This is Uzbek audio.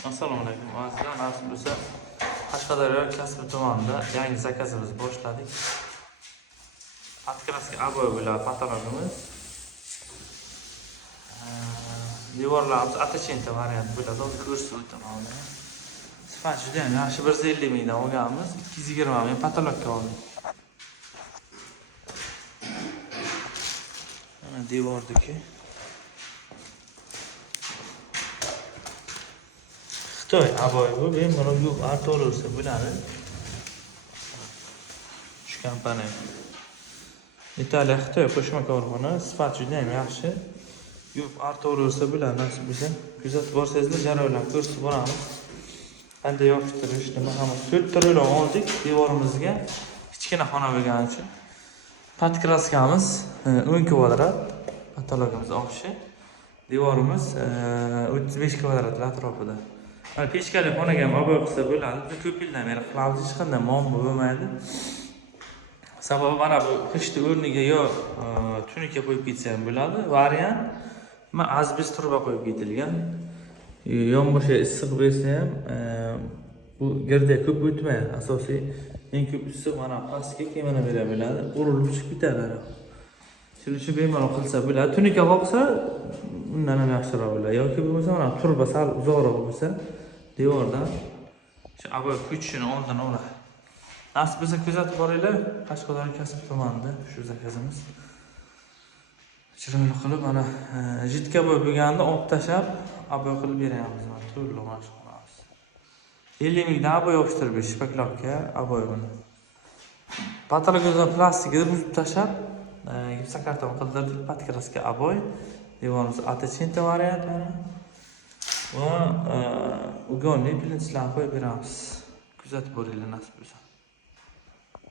Assalomu alaykum azizlar. Nasib bo'lsa Qashqadaryo Kasbi tumanida yangi zakazimizni boshladik. Atkraska aboy bilan patologimiz. Devorlarimiz atachinta variant bo'ladi. Hozir ko'rsatib o'taman. Sifat juda ham yaxshi, 150 mingdan olganmiz, 220 ming patologga oldik. Mana devordagi Xitoy aboy bu, bemalol yo'q, artolursa bo'ladi. Shu kompaniya. Italiya Xitoy qo'shma korxona, sifat juda ham yaxshi. Yo'q, artolursa bo'ladi, nasib bo'lsa kuzatib borsangizlar jarayonlarni ko'rsatib boramiz. Qanday yopishtirish, nima ham 4 ta rulon oldik devorimizga. Kichkina xona bo'lgani uchun. Patkraskamiz 10 kvadrat, patologimiz oqishi. Devorimiz 35 kvadrat atrofida. Pechkali xonaga ham aboy qilsa bo'ladi. Biz ko'p yildan beri qilamiz, hech qanday muammo bo'lmaydi. Sababi mana bu qishni o'rniga yo tunika qo'yib ketsa ham bo'ladi. Variant men azbest turba qo'yib ketilgan. Yonboshiga issiq bersa ham bu girda ko'p o'tmaydi. Asosiy eng ko'p issiq mana pastga kemana bera bo'ladi. Urilib chiqib ketadi. Shuning uchun bemalol qilsa bo'ladi. Tunika qoqsa undan ham yaxshiroq bo'ladi. Yoki bo'lmasa mana turba sal uzoqroq bo'lsa devordan shu aboy ko'chishini oldin oladi. Nasib bo'lsa kuzatib boringlar. Qashqadaryo Kasbi tumanida shu zakazimiz. Chiroyli qilib mana jitka bo'y bo'lganda olib tashlab aboy qilib beramiz. Mana to'liq mashq qilamiz. 50 mingdan aboy yopishtirib berish paklokka aboy buni. Patologizdan plastikni buzib tashlab gipsokarton qildirdik, patkraska aboy. Devorimiz atachinta variant mana. Va ugonli plinchlarni qo'yib beramiz. Kuzatib boringlar nasib bo'lsa.